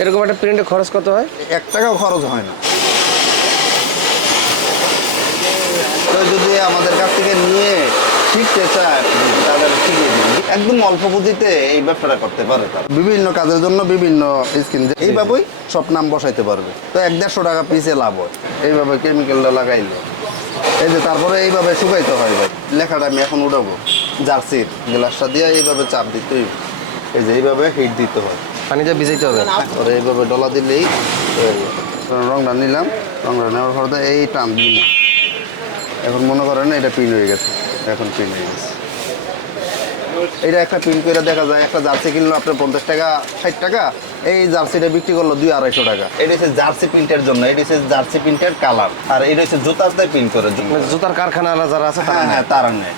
এরকম একটা প্রিন্টের খরচ কত হয়? এক টাকাও খরচ হয় না। তো যদি আমাদের কাছ থেকে নিয়ে শিখতে চায় তাদের শিখিয়ে একদম অল্প পুঁজিতে এই ব্যবসাটা করতে পারে তারা। বিভিন্ন কাজের জন্য বিভিন্ন স্কিম এইভাবেই সব নাম বসাইতে পারবে। তো এক দেড়শো টাকা পিসে লাভ হয়। এইভাবে কেমিক্যালটা লাগাইলে। এই যে তারপরে এইভাবে শুকাইতে হয় ভাই। লেখাটা আমি এখন উঠাবো। জার্সির গ্লাসটা দিয়ে এইভাবে চাপ দিতেই এই যে এইভাবে হিট দিতে হয়। পানিটা ভিজাইতে হবে। পরে এইভাবে ডলা দিলেই। রংটা নিলাম। রংটা নেওয়ার পর এই টান দিল এখন মনে করেন এটা পিন হয়ে গেছে। এখন পিন হয়ে গেছে। এটা একটা পিন করে দেখা যায় একটা জার্সি কিনলো আপনার পঞ্চাশ টাকা ষাট টাকা এই জার্সিটা বিক্রি করল দুই আড়াইশো টাকা। এটা হচ্ছে জার্সি প্রিন্টের জন্য এটা হচ্ছে জার্সি প্রিন্টের কালার। আর এটা হচ্ছে জুতাতে প্রিন্ট করে জন্য জুতার কারখানা যারা আছে তারা হ্যাঁ। হ্যাঁ তারা নেয়।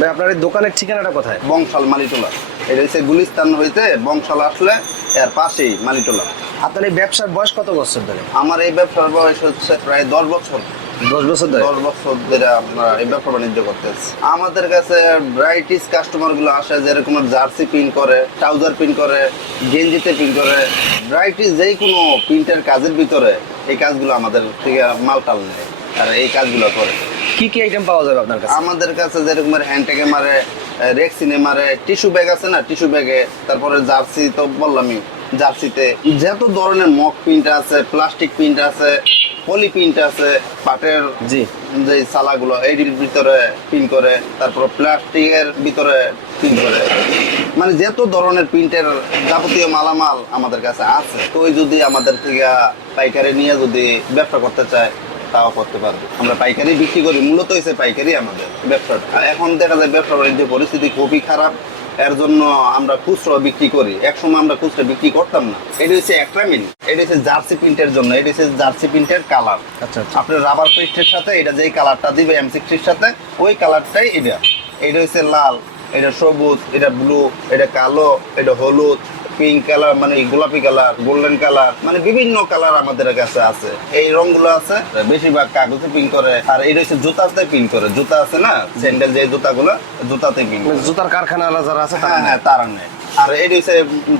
ভাই আপনার এই দোকানের ঠিকানাটা কোথায়? বংশাল মালিটোলা। এটা হচ্ছে গুলিস্তান হইতে বংশাল আসলে এর পাশেই মালিটোলা। আপনার এই ব্যবসার বয়স কত বছর ধরে? আমার এই ব্যবসার বয়স হচ্ছে প্রায় দশ বছর। দশ বছর ধরে? দশ বছর ধরে আমরা এই ব্যবসা বাণিজ্য করতেছি। আমাদের কাছে ব্রাইটিস কাস্টমারগুলো আসে যেরকম জার্সি পিন করে ট্রাউজার পিন করে গেঞ্জিতে পিন করে। ব্রাইটিস যেই কোনো প্রিন্টের কাজের ভিতরে এই কাজগুলো আমাদের থেকে মাল টাল নেয় আর এই কাজগুলো করে। কি কি আইটেম পাওয়া যাবে আপনার কাছে? আমাদের কাছে যেরকম হ্যান্ডটেকে মারে রেক্সিনে মারে টিস্যু ব্যাগ আছে না টিস্যু ব্যাগে তারপরে জার্সি তো বললামই জার্সিতে যত ধরনের মক প্রিন্ট আছে প্লাস্টিক প্রিন্ট আছে পলি প্রিন্ট আছে পাটের জি। যে সালাগুলো এইটির ভিতরে প্রিন্ট করে তারপর প্লাস্টিকের ভিতরে পিন করে। মানে যত ধরনের প্রিন্টের যাবতীয় মালামাল আমাদের কাছে আছে তো ওই যদি আমাদের থেকে পাইকারি নিয়ে যদি ব্যবসা করতে চায় তাও করতে পারবে। আমরা পাইকারি বিক্রি করি মূলত হয়েছে পাইকারি আমাদের ব্যবসাটা। আর এখন দেখা যায় ব্যবসা বাণিজ্য পরিস্থিতি খুবই খারাপ এর জন্য আমরা খুচরো বিক্রি করি। একসময় আমরা খুচরো বিক্রি করতাম না। এটা হচ্ছে একটা মিল। এটা হচ্ছে জার্সি প্রিন্টের জন্য। এটা হচ্ছে জার্সি প্রিন্টের কালার। আচ্ছা আচ্ছা। আপনার রাবার প্রিন্টের সাথে এটা যেই কালারটা দিবে এম সিক্সটির সাথে ওই কালারটাই এটা। এটা হচ্ছে লাল এটা সবুজ এটা ব্লু এটা কালো এটা হলুদ। পিঙ্ক কালার মানে গোলাপি কালার গোল্ডেন কালার মানে বিভিন্ন কালার আমাদের কাছে আছে। এই রংগুলো আছে বেশিরভাগ কাগজে পিন করে আর এটা হচ্ছে জুতাতে পিন করে। জুতা আছে না? স্যান্ডেল যে জুতাগুলো জুতাতে পিন মানে জুতার কারখানা যারা আছে তারা হ্যাঁ হ্যাঁ তারা নেয়। আর এটা হচ্ছে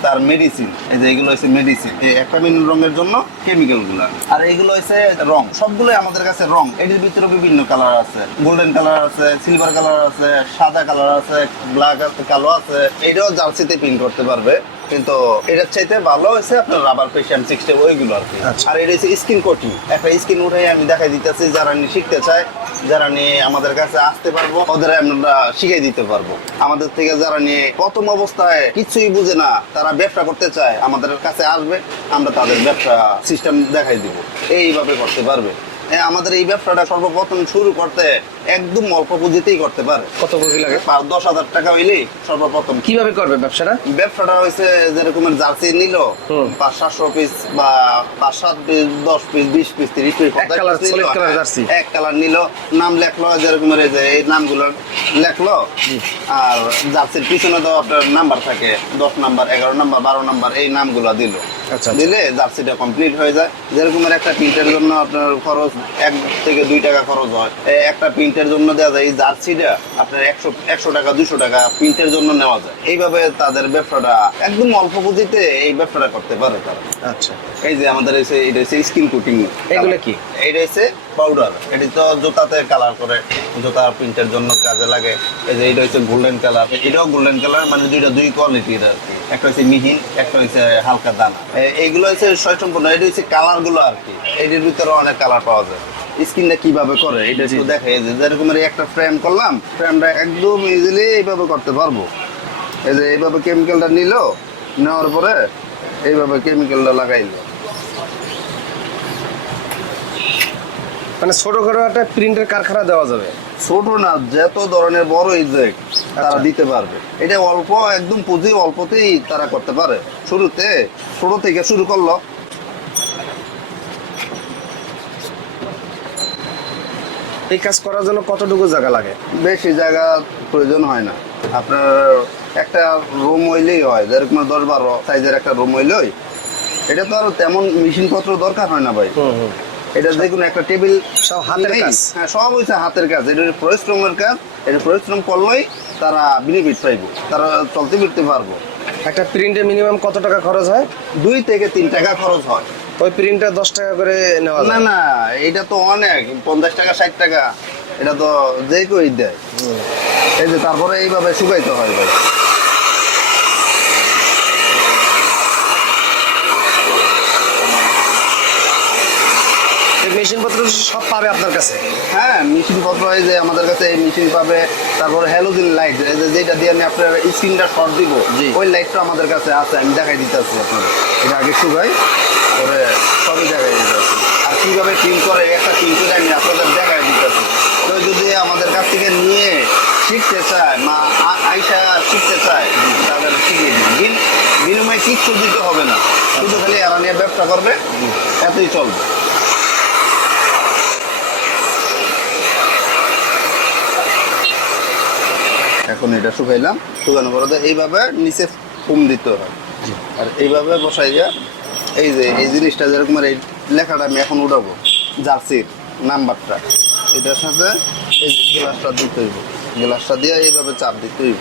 তার মেডিসিন এই যে এগুলো হচ্ছে মেডিসিন এই একটা মিন রঙের জন্য কেমিক্যালগুলা। আর এগুলো হচ্ছে রং। সবগুলোই আমাদের কাছে রং। এটির ভিতরে বিভিন্ন কালার আছে। গোল্ডেন কালার আছে সিলভার কালার আছে সাদা কালার আছে ব্ল্যাক আছে কালো আছে। এটাও জার্সিতে প্রিন্ট করতে পারবে। কিন্তু এটার চাইতে ভালো হয়েছে আপনার রাবার পেশিয়াম সিক্সটি ওইগুলো আর কি। আচ্ছা। আর এটা হচ্ছে স্কিন কোটিং একটা স্কিন উঠে আমি দেখাই দিতেছি যারা নিয়ে শিখতে চায় যারা নিয়ে আমাদের কাছে আসতে পারব ওদের আমরা শিখিয়ে দিতে পারব। আমাদের থেকে যারা নিয়ে প্রথম অবস্থায় কিছুই বুঝে না তারা ব্যবসা করতে চায় আমাদের কাছে আসবে আমরা তাদের ব্যবসা সিস্টেম দেখাই দিব। এইভাবে করতে পারবে। আমাদের এই ব্যবসাটা সর্বপ্রথম শুরু করতে একদম অল্প পুঁজিতেই করতে পারে। কত পুঁজি লাগে? দশ হাজার টাকা হইলেই সর্বপ্রথম। কীভাবে করবে ব্যবসাটা? ব্যবসাটা হয়েছে যেরকমের জার্সি নিল পাঁচ সাতশো পিস বা পাঁচ সাত পিস দশ পিস বিশ পিস তিরিশ পিস এক কালার নিল। নাম লেখলো যেরকম এই যে এই নামগুলো লেখলো। আর জার্সির পিছনে তো আপনার নাম্বার থাকে দশ নাম্বার এগারো নাম্বার বারো নাম্বার এই নামগুলো দিল। দিলে জার্সিটা কমপ্লিট হয়ে যায়। যেরকমের একটা প্রিন্টের জন্য আপনার খরচ এক থেকে দুই টাকা খরচ হয়। এই একটা প্রিন্টের জন্য দেওয়া যায় এই জার্সিটা আপনার একশো একশো টাকা দুশো টাকা প্রিন্টের জন্য নেওয়া যায়। এইভাবে তাদের ব্যবসাটা একদম অল্প পুঁজিতে এই ব্যবসাটা করতে পারে তারা। আচ্ছা। এই যে আমাদের হচ্ছে এটা হচ্ছে স্কিন কোটিং এগুলো কি? এটা হচ্ছে পাউডার এটি তো জুতাতে কালার করে জুতা প্রিন্টের জন্য কাজে লাগে। এই যে এটা হচ্ছে গোল্ডেন কালার এটাও গোল্ডেন কালার মানে দুইটা দুই কোয়ালিটির আর কি। একটা হচ্ছে মিহিন একটা হচ্ছে হালকা দানা। এইগুলো হচ্ছে ছয় সম্পূর্ণ এটা হচ্ছে কালারগুলো আর কি। এটির ভিতরে অনেক কালার পাওয়া যায়। স্কিনটা কীভাবে করে এটা একটু দেখা এই যে যেরকম একটা ফ্রেম করলাম ফ্রেমটা একদম ইজিলি এইভাবে করতে পারব। এই যে এইভাবে কেমিক্যালটা নিল নেওয়ার পরে এইভাবে কেমিক্যালটা লাগাইলো। মানে ছোটখাটো একটা প্রিন্টের কারখানা দেওয়া যাবে। ছোট না যত ধরনের বড় ইজেক্ট তারা আচ্ছা। দিতে পারবে। এটা অল্প একদম পুঁজি অল্পতেই তারা করতে পারে। শুরুতে ছোট থেকে শুরু করল। এই কাজ করার জন্য কতটুকু জায়গা লাগে? বেশি জায়গা প্রয়োজন হয় না। আপনার একটা রুম হইলেই হয় যেরকম দশ বারো সাইজের একটা রুম হইলেই। এটা তো আর তেমন মেশিনপত্র দরকার হয় না ভাই। এটা দেখুন একটা টেবিল সব হাতের কাজ। হ্যাঁ সব হচ্ছে হাতের কাজ। এটা পরিশ্রমের কাজ। এটা পরিশ্রম করলেই তারা বেনিফিট পাইব। তারা চলতে ফিরতে পারব। একটা প্রিন্টে মিনিমাম কত টাকা খরচ হয়? দুই থেকে তিন টাকা খরচ হয়। ওই প্রিন্টটা দশ টাকা করে নেওয়া না না এটা তো অনেক। পঞ্চাশ টাকা ষাট টাকা। এটা তো যে কেউই দেয়। এই যে তারপরে এইভাবে শুকাইতে হয় ভাই। মেশিনপত্র সব পাবে আপনার কাছে? হ্যাঁ মেশিন পত্র এই যে আমাদের কাছে এই মেশিন পাবে তারপরে হ্যালোজিন লাইট যেটা দিয়ে আমি আপনার স্ক্রিনটা শর্ট দিব। ওই লাইটটা আমাদের কাছে আছে আমি দেখাই দিতেছি আপনার এটা আগে শুকাই পরে সবই দেখাই দিতেছি। আর কীভাবে টিম করে একটা টিম করে আমি আপনাদের দেখাই দিতেছি। তো যদি আমাদের কাছ থেকে নিয়ে শিখতে চায় মা আইসা শিখতে চায় তাদের শিখিয়ে দিন। বিনিময়ে কিচ্ছু দিতে হবে না। শুধু খালি এরা নিয়ে ব্যবসা করবে এতই চলবে। এটা শুকাইলাম শুকানোর পরে তো এইভাবে নিচে ফুম দিতে হয়। আর এইভাবে বসাইয়া এই যে এই জিনিসটা যেরকম এই লেখাটা আমি এখন উঠাবো জার্সির নাম্বারটা এটার সাথে এই যে গ্লাসটা দিতে হইব। গ্লাসটা দিয়ে এইভাবে চাপ দিতে হইব।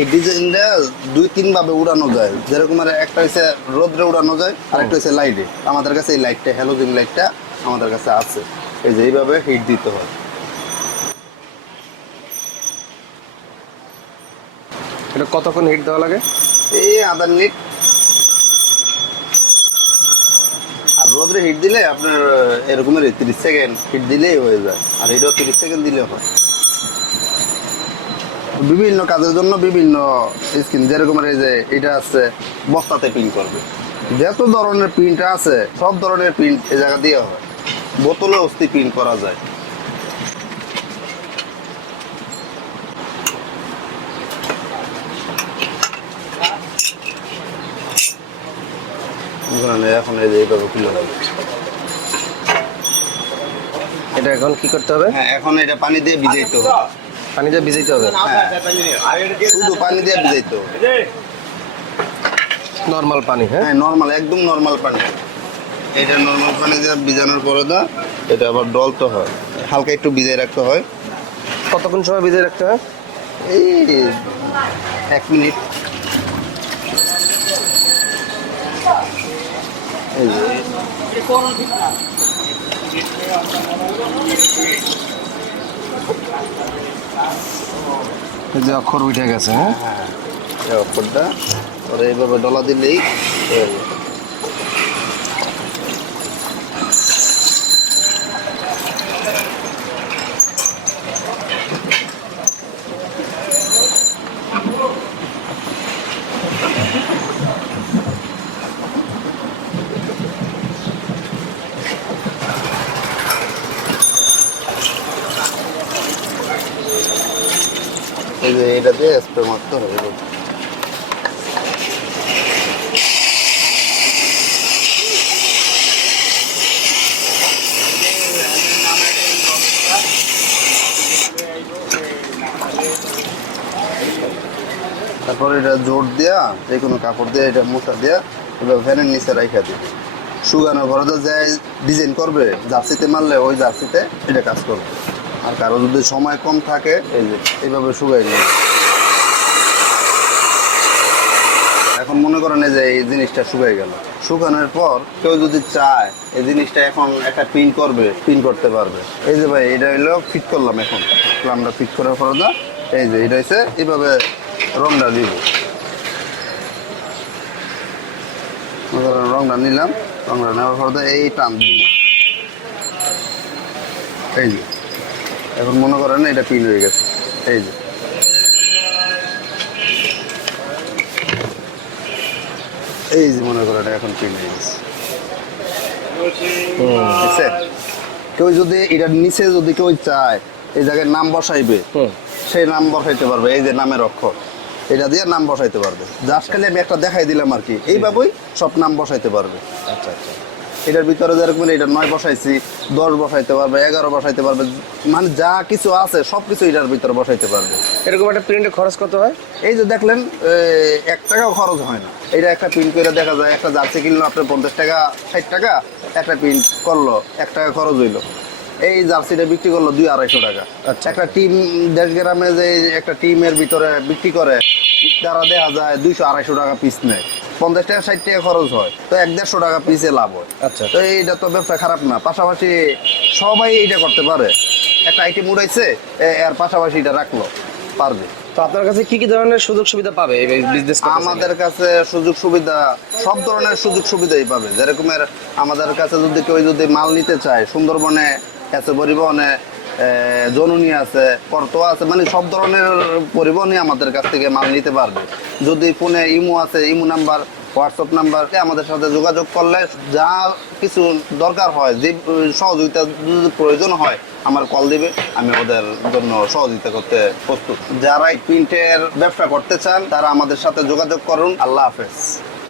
এই ডিজাইনটা দুই তিন ভাবে উড়ানো যায়। যেরকম আর একটা হচ্ছে রোদ্রে উড়ানো যায় আর একটা হচ্ছে লাইটে। আমাদের কাছে এই লাইটটা হ্যালোজিন লাইটটা আমাদের কাছে আছে। এই হিট দিতে হয়। এটা কতক্ষণ হিট দেওয়া লাগে? এই আধা মিনিট। আর রোদ্রে হিট দিলে আপনার এরকমের তিরিশ সেকেন্ড হিট দিলেই হয়ে যায়। আর এটাও তিরিশ সেকেন্ড দিলে হয়। বিভিন্ন কাজের জন্য বিভিন্ন স্কিন যেরকম এই যে এটা আছে, বস্তাতে প্রিন্ট করবে। যত ধরনের প্রিন্ট আছে, সব ধরনের প্রিন্ট এই জায়গা দিয়ে হয়। বোতলে অস্থি প্রিন্ট করা যায়। এখন এই যে এইভাবে খুলে যাবে এটা এখন কি করতে হবে? হ্যাঁ এখন এটা পানি দিয়ে ভিজাইতে হবে। পানিতে ভিজাইতে হবে? শুধু পানি দিয়ে ভিজাইতে হবে। নর্মাল পানি হ্যাঁ? হ্যাঁ নর্মাল একদম নর্মাল পানি। এটা নর্মাল পানি দিয়ে ভিজানোর পরে দা এটা আবার ডলতে হয়। হালকা একটু ভিজাই রাখতে হয়। কতক্ষণ সময় ভিজিয়ে রাখতে হয়? এই এক মিনিট। এই যে। অক্ষর উঠে গেছে হ্যাঁ? এই অক্ষরটা ওরা এইভাবে ডলা দিলেই যাবে। এই স্প্রে মারতে হবে তারপর এটা জোর দেয়া, যে কোনো কাপড় দিয়ে, এটা মোছা দেয়া এবার ভ্যানের নিচে রাখা দিবে শুকানোর পরে তো যে ডিজাইন করবে, জার্সিতে মারলে ওই জার্সিতে এটা কাজ করবে আর কারও যদি সময় কম থাকে, এই যে, এইভাবে শুকাই নেবে এখন মনে করেন এই যে, এই জিনিসটা শুকাই গেল। শুকানোর পর কেউ যদি চায়, এই জিনিসটা এখন একটা পিন করবে, পিন করতে পারবে। এই যে ভাই, এটা হলো ফিট করলাম এখন। আমরা ফিট করার পরে এই যে, এটা হচ্ছে এইভাবে রংটা দিব। রংটা নিলাম, রংটা নেওয়ার পরে এই টান দিব। এই যে এখন মনে করেন এটা পিন হয়ে গেছে। এই যে। এই যে মনে করেন এখন পিন হয়ে গেছে। কেউ যদি এটার নিচে যদি কেউ চায় এই জায়গায় নাম বসাইবে সেই নাম বসাইতে পারবে। এই যে নামের অক্ষর। এটা দিয়ে নাম বসাইতে পারবে। জাস্ট খালি আমি একটা দেখাই দিলাম আর কি। এইভাবেই সব নাম বসাইতে পারবে। আচ্ছা আচ্ছা। এটার ভিতরে যেরকম এটা নয় বসাইছি দশ বসাইতে পারবে এগারো বসাইতে পারবে মানে যা কিছু আছে সব কিছু এটার ভিতরে বসাইতে পারবে। এরকম একটা প্রিন্টের খরচ কত হয়? এই যে দেখলেন এক টাকাও খরচ হয় না। এটা একটা প্রিন্ট করে দেখা যায় একটা জার্সি কিনলো আপনার পঞ্চাশ টাকা ষাট টাকা একটা প্রিন্ট করল এক টাকা খরচ হইল। এই জার্সিটা বিক্রি করল দুই আড়াইশো টাকা। আচ্ছা। একটা টিম দেড় গ্রামে যে একটা টিমের ভিতরে বিক্রি করে তারা দেখা যায় দুইশো আড়াইশো টাকা পিস নেয়। পঞ্চাশ টাকা ষাট টাকা খরচ হয়। তো এক দেড়শো টাকা পিসে লাভ হয়। আচ্ছা। তো এইটা তো ব্যবসা খারাপ না। পাশাপাশি সবাই এইটা করতে পারে। একটা আইটেম উড়াইছে এর পাশাপাশি এটা রাখল পারবে। তো আপনার কাছে কি কি ধরনের সুযোগ সুবিধা পাবে এই বিজনেস আমাদের কাছে সুযোগ সুবিধা সব ধরনের সুযোগ সুবিধাই পাবে। যেরকমের আমাদের কাছে যদি কেউ যদি মাল নিতে চায় সুন্দরবনে আছে পরিবহনে জননী আছে কর্তোয়া আছে মানে সব ধরনের পরিবহনই আমাদের কাছ থেকে মাল নিতে পারবে। যদি ফোনে ইমো আছে, ইমো নাম্বার, হোয়াটসঅ্যাপ নাম্বার আমাদের সাথে যোগাযোগ করলে যা কিছু দরকার হয়, যে সহযোগিতা প্রয়োজন হয়, আমার কল দিবে, আমি ওদের জন্য সহযোগিতা করতে প্রস্তুত। যারা প্রিন্টের ব্যবসা করতে চান, তারা আমাদের সাথে যোগাযোগ করুন। আল্লাহ হাফেজ।